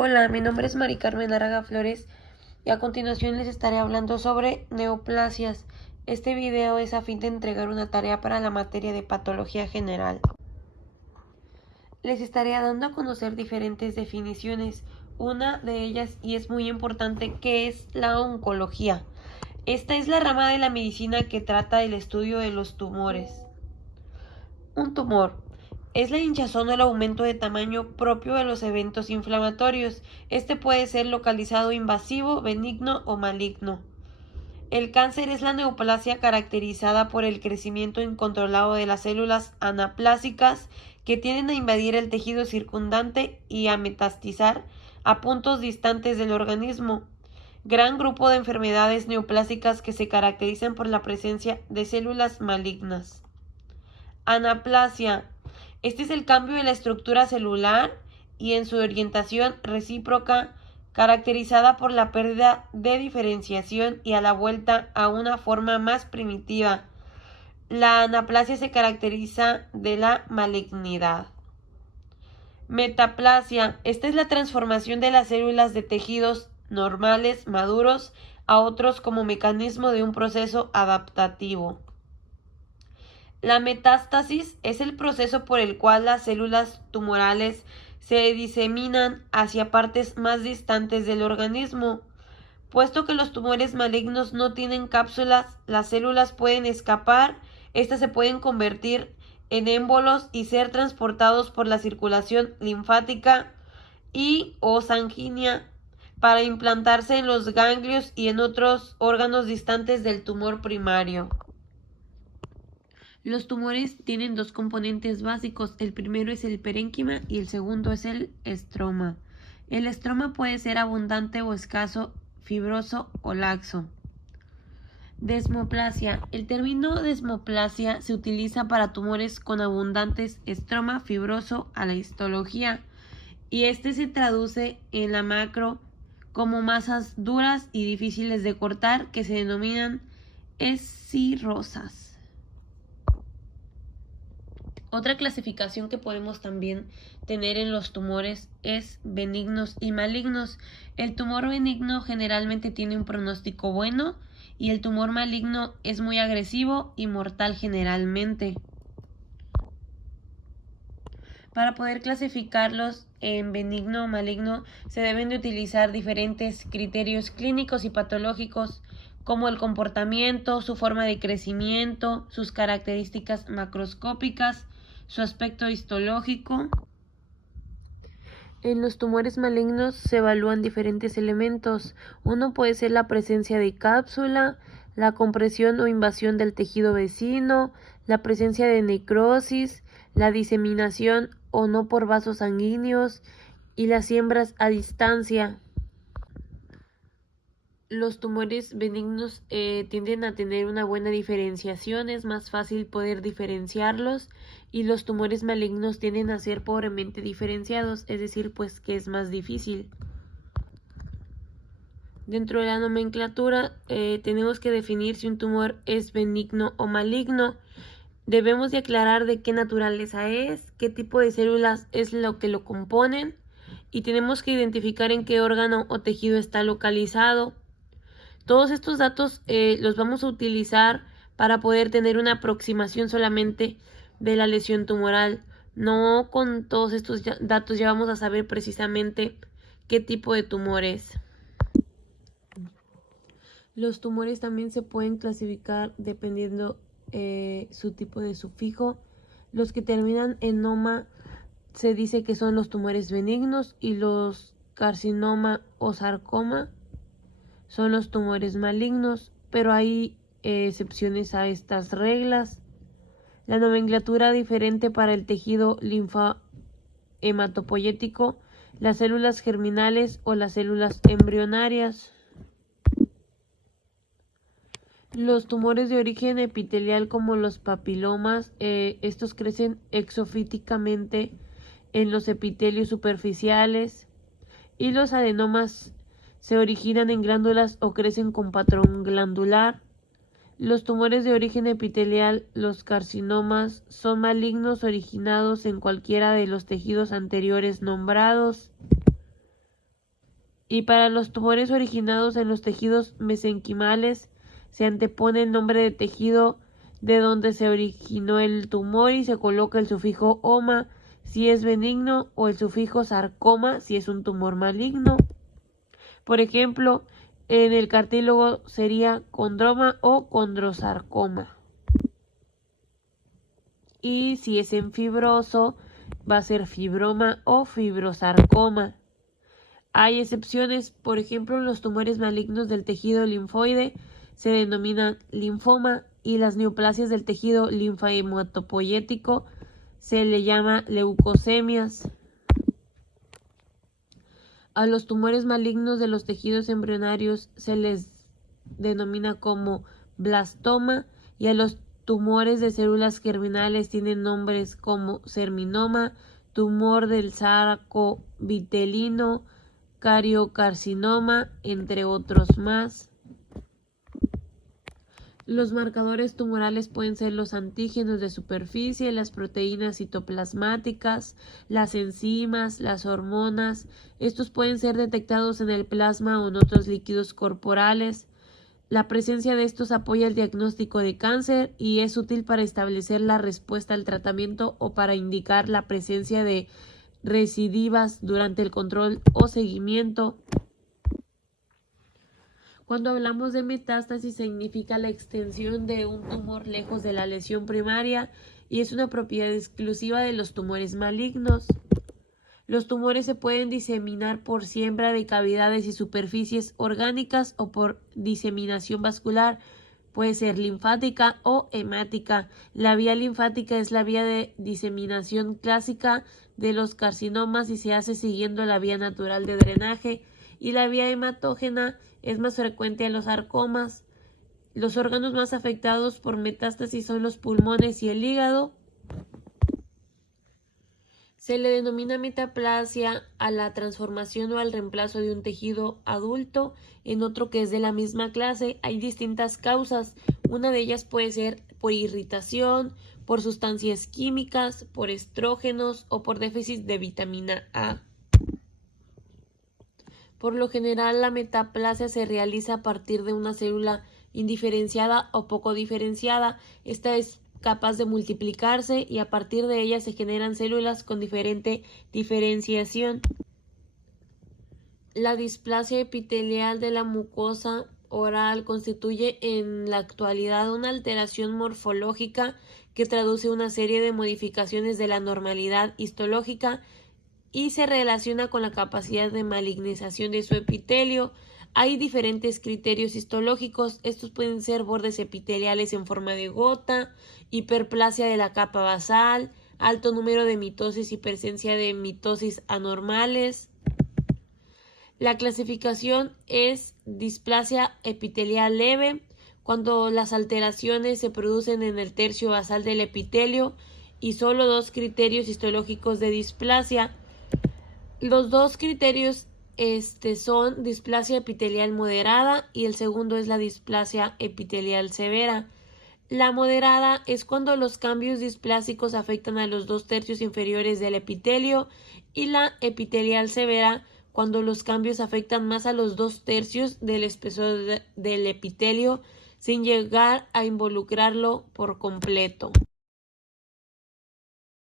Hola, mi nombre es Mari Carmen Araga Flores y a continuación les estaré hablando sobre neoplasias. Este video es a fin de entregar una tarea para la materia de patología general. Les estaré dando a conocer diferentes definiciones. Una de ellas, y es muy importante, que es la oncología. Esta es la rama de la medicina que trata el estudio de los tumores. Un tumor es la hinchazón o el aumento de tamaño propio de los eventos inflamatorios. Este puede ser localizado invasivo, benigno o maligno. El cáncer es la neoplasia caracterizada por el crecimiento incontrolado de las células anaplásicas que tienden a invadir el tejido circundante y a metastizar a puntos distantes del organismo. Gran grupo de enfermedades neoplásicas que se caracterizan por la presencia de células malignas. Anaplasia. Este es el cambio de la estructura celular y en su orientación recíproca, caracterizada por la pérdida de diferenciación y a la vuelta a una forma más primitiva. La anaplasia se caracteriza de la malignidad. Metaplasia. Esta es la transformación de las células de tejidos normales maduros a otros como mecanismo de un proceso adaptativo. La metástasis es el proceso por el cual las células tumorales se diseminan hacia partes más distantes del organismo. Puesto que los tumores malignos no tienen cápsulas, las células pueden escapar, estas se pueden convertir en émbolos y ser transportados por la circulación linfática y o sanguínea para implantarse en los ganglios y en otros órganos distantes del tumor primario. Los tumores tienen dos componentes básicos, el primero es el parénquima y el segundo es el estroma. El estroma puede ser abundante o escaso, fibroso o laxo. Desmoplasia. El término desmoplasia se utiliza para tumores con abundantes estroma fibroso a la histología y este se traduce en la macro como masas duras y difíciles de cortar que se denominan escirrosas. Otra clasificación que podemos también tener en los tumores es benignos y malignos. El tumor benigno generalmente tiene un pronóstico bueno y el tumor maligno es muy agresivo y mortal generalmente. Para poder clasificarlos en benigno o maligno se deben de utilizar diferentes criterios clínicos y patológicos como el comportamiento, su forma de crecimiento, sus características macroscópicas, su aspecto histológico. En los tumores malignos se evalúan diferentes elementos. Uno puede ser la presencia de cápsula, la compresión o invasión del tejido vecino, la presencia de necrosis, la diseminación o no por vasos sanguíneos y las siembras a distancia. Los tumores benignos tienden a tener una buena diferenciación, es más fácil poder diferenciarlos, y los tumores malignos tienden a ser pobremente diferenciados, es decir, pues que es más difícil. Dentro de la nomenclatura tenemos que definir si un tumor es benigno o maligno. Debemos de aclarar de qué naturaleza es, qué tipo de células es lo que lo componen, y tenemos que identificar en qué órgano o tejido está localizado. Todos estos datos los vamos a utilizar para poder tener una aproximación solamente de la lesión tumoral. No con todos estos datos ya vamos a saber precisamente qué tipo de tumor es. Los tumores también se pueden clasificar dependiendo su tipo de sufijo. Los que terminan en noma se dice que son los tumores benignos y los carcinoma o sarcoma son los tumores malignos, pero hay excepciones a estas reglas. La nomenclatura diferente para el tejido linfohematopoyético, las células germinales o las células embrionarias. Los tumores de origen epitelial como los papilomas, estos crecen exofíticamente en los epitelios superficiales, y los adenomas se originan en glándulas o crecen con patrón glandular. Los tumores de origen epitelial, los carcinomas, son malignos originados en cualquiera de los tejidos anteriores nombrados. Y para los tumores originados en los tejidos mesenquimales se antepone el nombre de tejido de donde se originó el tumor y se coloca el sufijo oma si es benigno o el sufijo sarcoma si es un tumor maligno. Por ejemplo, en el cartílago sería condroma o condrosarcoma. Y si es en fibroso, va a ser fibroma o fibrosarcoma. Hay excepciones, por ejemplo, los tumores malignos del tejido linfoide se denominan linfoma y las neoplasias del tejido linfahematopoyético se le llama leucosemias. A los tumores malignos de los tejidos embrionarios se les denomina como blastoma y a los tumores de células germinales tienen nombres como serminoma, tumor del saco vitelino, cariocarcinoma, entre otros más. Los marcadores tumorales pueden ser los antígenos de superficie, las proteínas citoplasmáticas, las enzimas, las hormonas. Estos pueden ser detectados en el plasma o en otros líquidos corporales. La presencia de estos apoya el diagnóstico de cáncer y es útil para establecer la respuesta al tratamiento o para indicar la presencia de recidivas durante el control o seguimiento. Cuando hablamos de metástasis significa la extensión de un tumor lejos de la lesión primaria y es una propiedad exclusiva de los tumores malignos. Los tumores se pueden diseminar por siembra de cavidades y superficies orgánicas o por diseminación vascular. Puede ser linfática o hemática. La vía linfática es la vía de diseminación clásica de los carcinomas y se hace siguiendo la vía natural de drenaje. Y la vía hematógena es más frecuente en los sarcomas. Los órganos más afectados por metástasis son los pulmones y el hígado. Se le denomina metaplasia a la transformación o al reemplazo de un tejido adulto en otro que es de la misma clase. Hay distintas causas. Una de ellas puede ser por irritación, por sustancias químicas, por estrógenos o por déficit de vitamina A. Por lo general, la metaplasia se realiza a partir de una célula indiferenciada o poco diferenciada. Esta es capaz de multiplicarse y a partir de ella se generan células con diferente diferenciación. La displasia epitelial de la mucosa oral constituye en la actualidad una alteración morfológica que traduce una serie de modificaciones de la normalidad histológica y se relaciona con la capacidad de malignización de su epitelio. Hay diferentes criterios histológicos. Estos pueden ser bordes epiteliales en forma de gota, hiperplasia de la capa basal, alto número de mitosis y presencia de mitosis anormales. La clasificación es displasia epitelial leve, cuando las alteraciones se producen en el tercio basal del epitelio y solo dos criterios histológicos de displasia. Los dos criterios son displasia epitelial moderada y el segundo es la displasia epitelial severa. La moderada es cuando los cambios displásicos afectan a los dos tercios inferiores del epitelio y la epitelial severa cuando los cambios afectan más a los dos tercios del espesor del epitelio sin llegar a involucrarlo por completo.